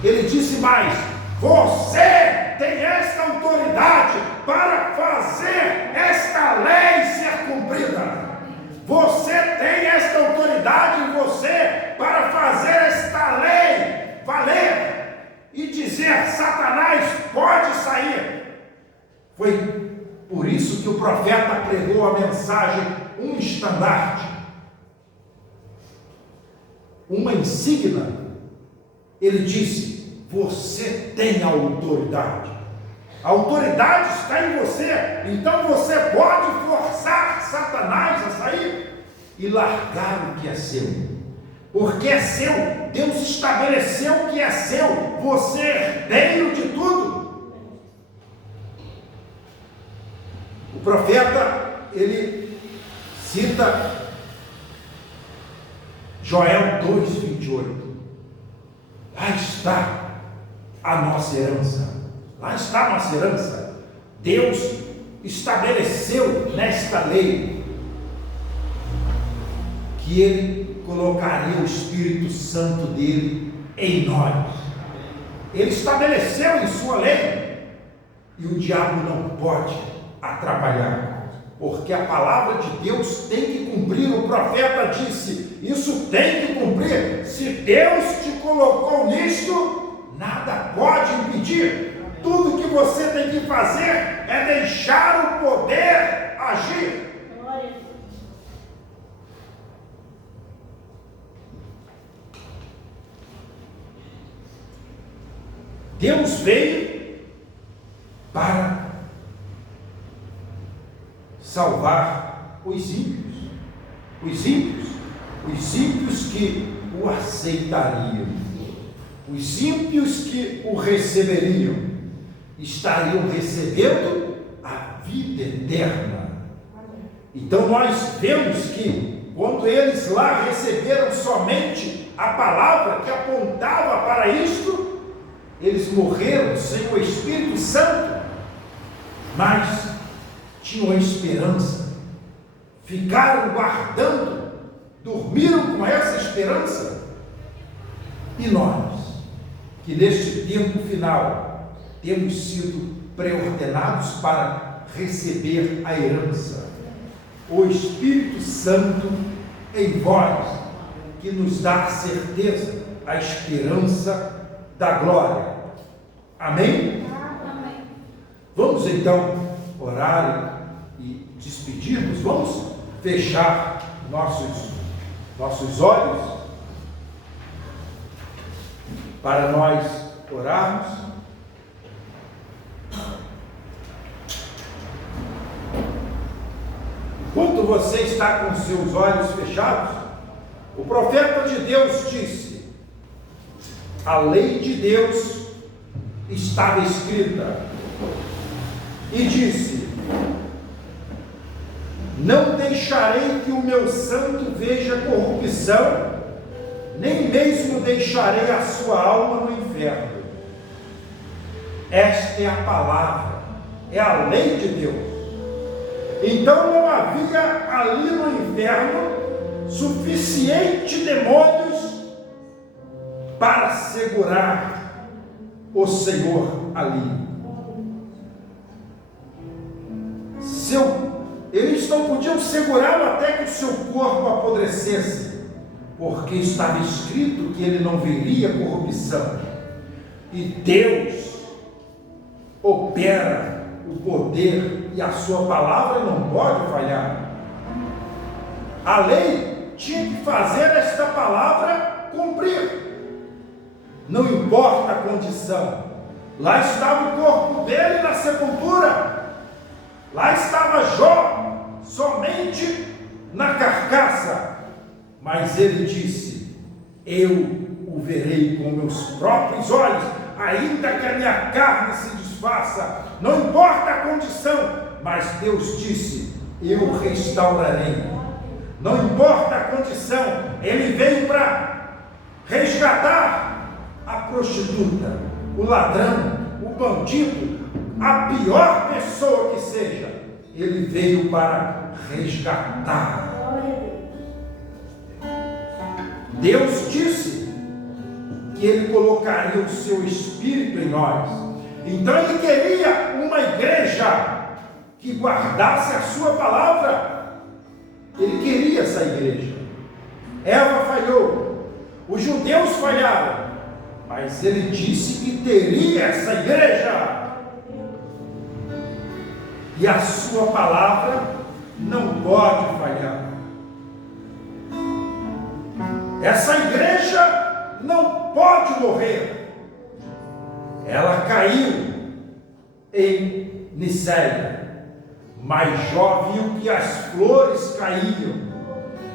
Ele disse mais: você tem esta autoridade para fazer esta lei ser cumprida. Você tem esta autoridade em você para fazer esta lei valer e dizer: Satanás, pode sair. Foi por isso que o profeta pregou a mensagem: um estandarte, uma insígnia. Ele disse: você tem a autoridade. A autoridade está em você. Então você pode forçar Satanás a sair e largar o que é seu, porque é seu. Deus estabeleceu que é seu. Você é herdeiro de tudo. O profeta, ele cita Joel 2:28. Lá está a nossa herança. Lá está a nossa herança. Deus estabeleceu nesta lei que Ele colocaria o Espírito Santo dele em nós. Ele estabeleceu em sua lei, e o diabo não pode atrapalhar, porque a palavra de Deus tem que cumprir. O profeta disse: isso tem que cumprir. Se Deus te colocou nisto, nada pode impedir. Tudo que você tem que fazer é deixar o poder agir. Deus veio para salvar os ímpios, os ímpios que o aceitariam, os ímpios que o receberiam, estariam recebendo a vida eterna. Então nós vemos que quando eles lá receberam somente a palavra que apontava para isto, eles morreram sem o Espírito Santo, mas tinham a esperança, ficaram guardando, dormiram com essa esperança. E nós, que neste tempo final temos sido preordenados para receber a herança, o Espírito Santo em vós, que nos dá a certeza, a esperança da glória. Amém? Amém. Vamos então orar e despedirmos. Vamos fechar nossos olhos para nós orarmos. Enquanto você está com seus olhos fechados, o profeta de Deus disse: a lei de Deus estava escrita, e disse: não deixarei que o meu santo veja corrupção, nem mesmo deixarei a sua alma no inferno. Esta é a palavra, é a lei de Deus. Então não havia ali no inferno suficiente demônios para segurar o Senhor ali. Eles não podiam segurá-lo até que o seu corpo apodrecesse, porque estava escrito que ele não veria corrupção. E Deus opera o poder, e a sua palavra não pode falhar. A lei tinha que fazer esta palavra cumprir, não importa a condição. Lá estava o corpo dele na sepultura, lá estava Jó, somente na carcaça, mas ele disse: eu o verei com meus próprios olhos, ainda que a minha carne se desfaça, não importa a condição, mas Deus disse: eu restaurarei. Não importa a condição, ele veio para resgatar a prostituta, o ladrão, o bandido, a pior pessoa que seja, ele veio para resgatar. Deus disse que ele colocaria o seu Espírito em nós. Então ele queria uma igreja que guardasse a sua palavra. Ele queria essa igreja. Eva falhou, os judeus falharam, mas ele disse que teria essa igreja. E a sua palavra não pode falhar. Essa igreja não pode morrer. Ela caiu em Niceia, mas Jó viu que as flores caíam.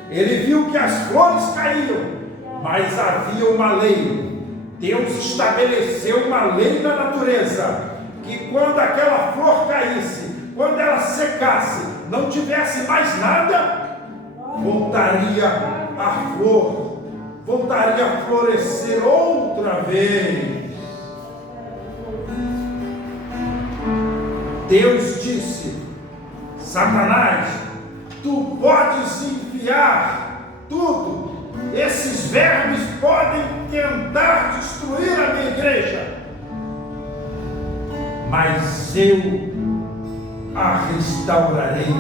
Ele viu que as flores caíam, mas havia uma lei. Deus estabeleceu uma lei na natureza, que quando aquela flor caísse, quando ela secasse, não tivesse mais nada, voltaria a flor, voltaria a florescer outra vez. Deus disse: Satanás, tu podes enviar tudo, esses vermes podem tentar destruir a minha igreja, mas eu a restaurarei.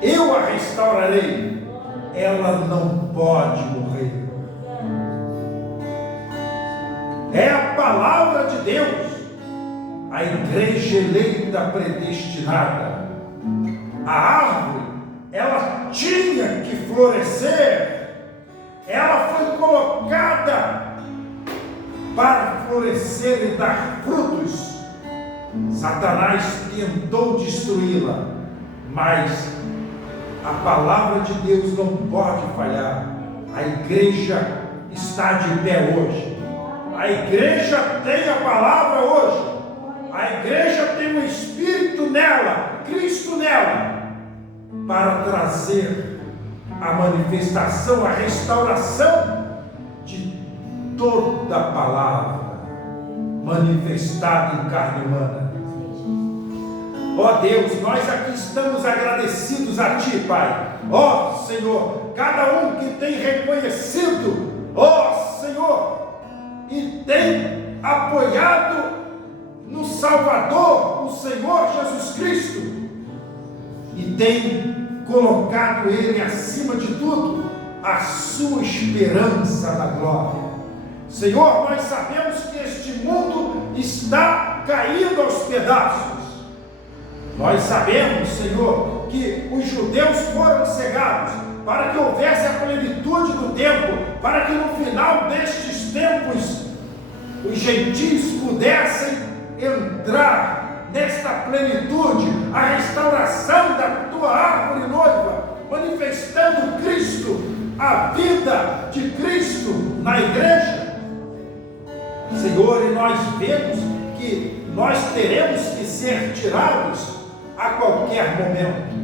Eu a restaurarei. Ela não pode morrer. É a palavra de Deus. A igreja eleita predestinada. A árvore, ela tinha que florescer. Ela foi colocada para florescer e dar frutos. Satanás tentou destruí-la, mas a palavra de Deus não pode falhar. A igreja está de pé hoje. A igreja tem a palavra hoje. A igreja tem o Espírito nela, Cristo nela, para trazer a manifestação, a restauração de toda a palavra manifestada em carne humana. Ó Deus, nós aqui estamos agradecidos a Ti, Pai. Ó Senhor, cada um que tem reconhecido, ó Senhor, e tem apoiado no Salvador, o Senhor Jesus Cristo, e tem colocado Ele acima de tudo, a sua esperança da glória. Senhor, nós sabemos que este mundo está caindo aos pedaços. Nós sabemos, Senhor, que os judeus foram cegados para que houvesse a plenitude do tempo, para que no final destes tempos os gentios pudessem entrar nesta plenitude, a restauração da tua árvore noiva, manifestando Cristo, a vida de Cristo na igreja. Senhor, e nós vemos que nós teremos que ser tirados a qualquer momento,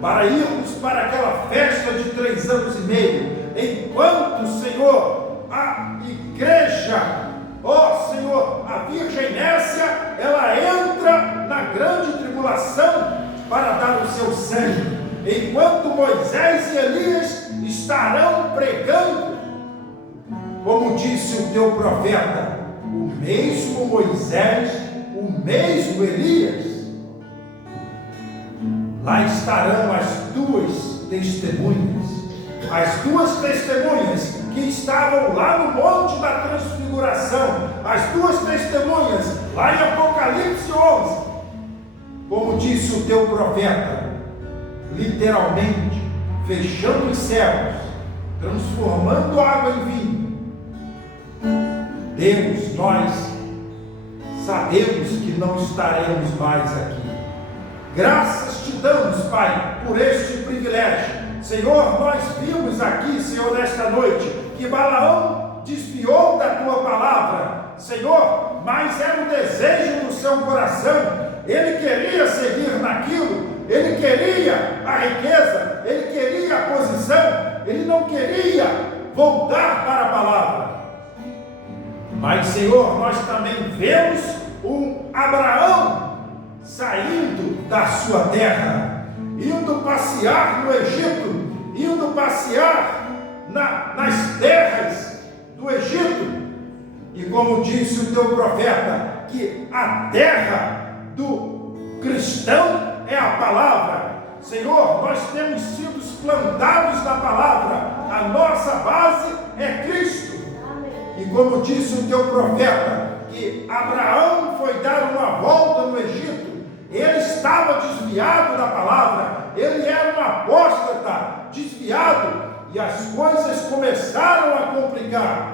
para irmos para aquela festa de 3 anos e meio, enquanto, Senhor, a igreja, ó Senhor, a Virgem Nécia, ela entra na grande tribulação para dar o seu sangue, enquanto Moisés e Elias estarão pregando, como disse o teu profeta, o mesmo Moisés, o mesmo Elias. Lá estarão as 2 testemunhas, as 2 testemunhas que estavam lá no Monte da Transfiguração, as 2 testemunhas lá em Apocalipse 11, como disse o teu profeta, literalmente, fechando os céus, transformando água em vinho. Deus, nós sabemos que não estaremos mais aqui. Graças te damos, Pai, por este privilégio. Senhor, nós vimos aqui, Senhor, nesta noite, que Balaão desviou da tua palavra, Senhor, mas era o desejo do seu coração. Ele queria seguir naquilo, ele queria a riqueza, ele queria a posição, ele não queria voltar para a palavra. Mas, Senhor, nós também vemos um Abraão saindo da sua terra, indo passear no Egito, indo passear nas terras do Egito, e como disse o teu profeta, que a terra do cristão é a palavra. Senhor, nós temos sido plantados na palavra, a nossa base é Cristo. E como disse o teu profeta, que Abraão foi dar uma volta no Egito, ele estava desviado da palavra, ele era um apóstata, desviado, e as coisas começaram a complicar.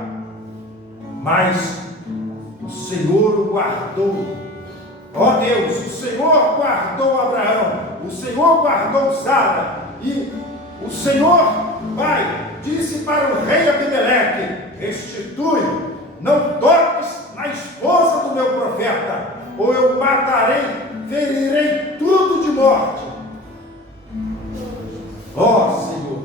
Mas o Senhor o guardou. Ó Deus, o Senhor guardou Abraão, o Senhor guardou Sara, e o Senhor, Pai, disse para o rei Abimeleque: restitui, não toques na esposa do meu profeta, ou eu matarei, ferirei tudo de morte. Ó Senhor,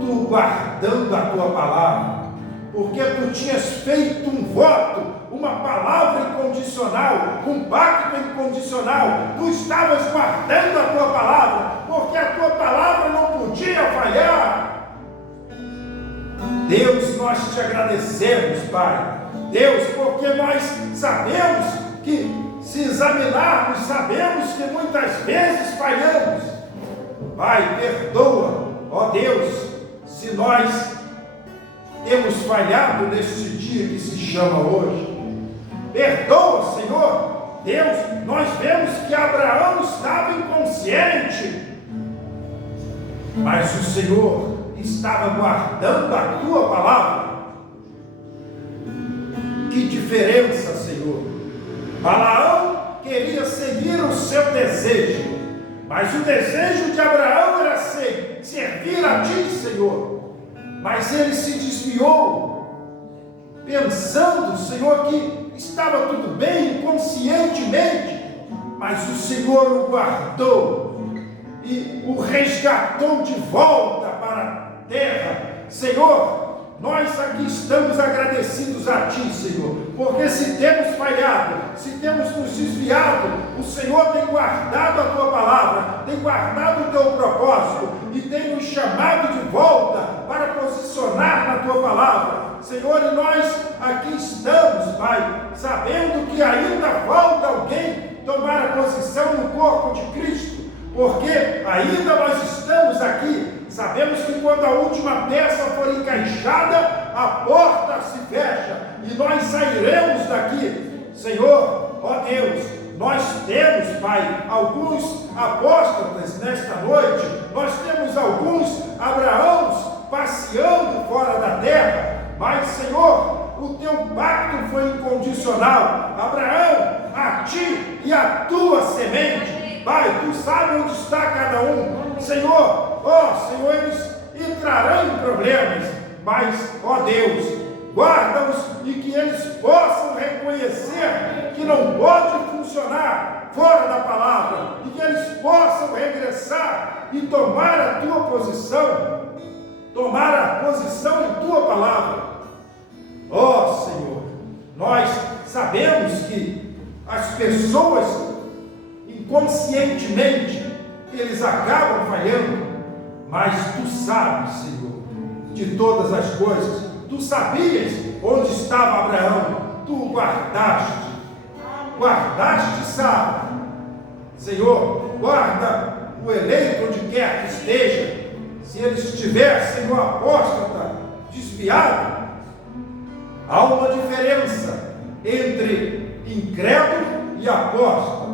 tu guardando a tua palavra, porque tu tinhas feito um voto, uma palavra incondicional, um pacto incondicional, tu estavas guardando a tua palavra, porque a tua palavra não podia falhar. Deus, nós te agradecemos, Pai. Deus, porque nós sabemos que, se examinarmos, sabemos que muitas vezes falhamos. Pai, perdoa, ó Deus, se nós temos falhado neste dia que se chama hoje. Perdoa, Senhor. Deus, nós vemos que Abraão estava inconsciente, mas o Senhor estava guardando a tua palavra. Que diferença, Senhor. Balaão queria seguir o seu desejo, mas o desejo de Abraão era servir a ti, Senhor. Mas ele se desviou, pensando, Senhor, que estava tudo bem, inconscientemente, mas o Senhor o guardou e o resgatou de volta para a terra. Senhor, nós aqui estamos agradecidos a Ti, Senhor, porque se temos falhado, se temos nos desviado, o Senhor tem guardado a Tua palavra, tem guardado o Teu propósito e tem nos chamado de volta para posicionar na Tua palavra. Senhor, e nós aqui estamos, Pai, sabendo que ainda falta alguém tomar a posição no corpo de Cristo, porque ainda nós estamos aqui. Sabemos que quando a última peça for encaixada, a porta se fecha e nós sairemos daqui. Senhor, ó Deus, nós temos, Pai, alguns apóstolos nesta noite, nós temos alguns Abraãos passeando fora da terra, mas, Senhor, o teu pacto foi incondicional. Abraão, a ti e a tua semente. Pai, tu sabes onde está cada um. Senhor, ó Senhor, eles entrarão em problemas, mas, ó Deus, guarda-os e que eles possam reconhecer que não pode funcionar fora da palavra, e que eles possam regressar e tomar a tua posição, tomar a posição em tua palavra. Ó Senhor, nós sabemos que as pessoas inconscientemente eles acabam falhando, mas tu sabes, Senhor, de todas as coisas. Tu sabias onde estava Abraão, tu o guardaste, sabe. Senhor, guarda o eleito onde quer que esteja. Se ele estiver, Senhor, apóstata, desviado, há uma diferença entre incrédulo e apóstata.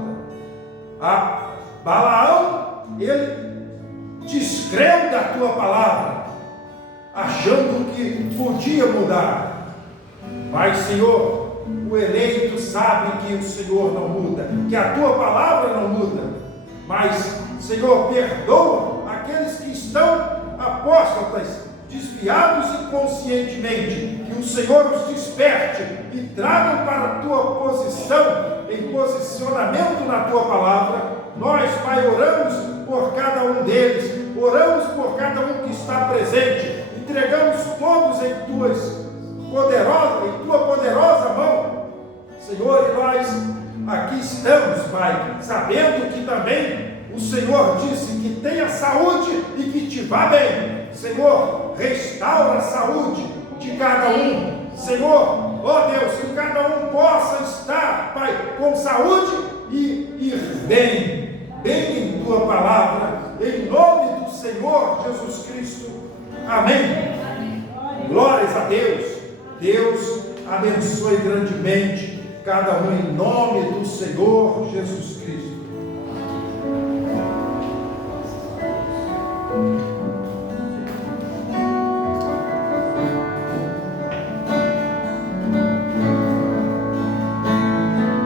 A Balaão, ele descreu da tua palavra, achando que podia mudar. Mas, Senhor, o eleito sabe que o Senhor não muda, que a tua palavra não muda. Mas, Senhor, perdoa aqueles que estão apóstatas, desviados inconscientemente, que o Senhor os desperte e traga para a tua posição, em posicionamento na tua palavra. Nós, Pai, oramos por cada um deles, oramos por cada um que está presente, entregamos todos em tua poderosa mão, Senhor, e nós aqui estamos, Pai, sabendo que também o Senhor disse que tenha saúde e que te vá bem. Senhor, restaura a saúde de cada um. Senhor, ó Deus, que cada um possa estar, Pai, com saúde e ir bem em tua palavra, em nome do Senhor Jesus Cristo. Amém. Glórias a Deus. Deus abençoe grandemente cada um em nome do Senhor Jesus Cristo.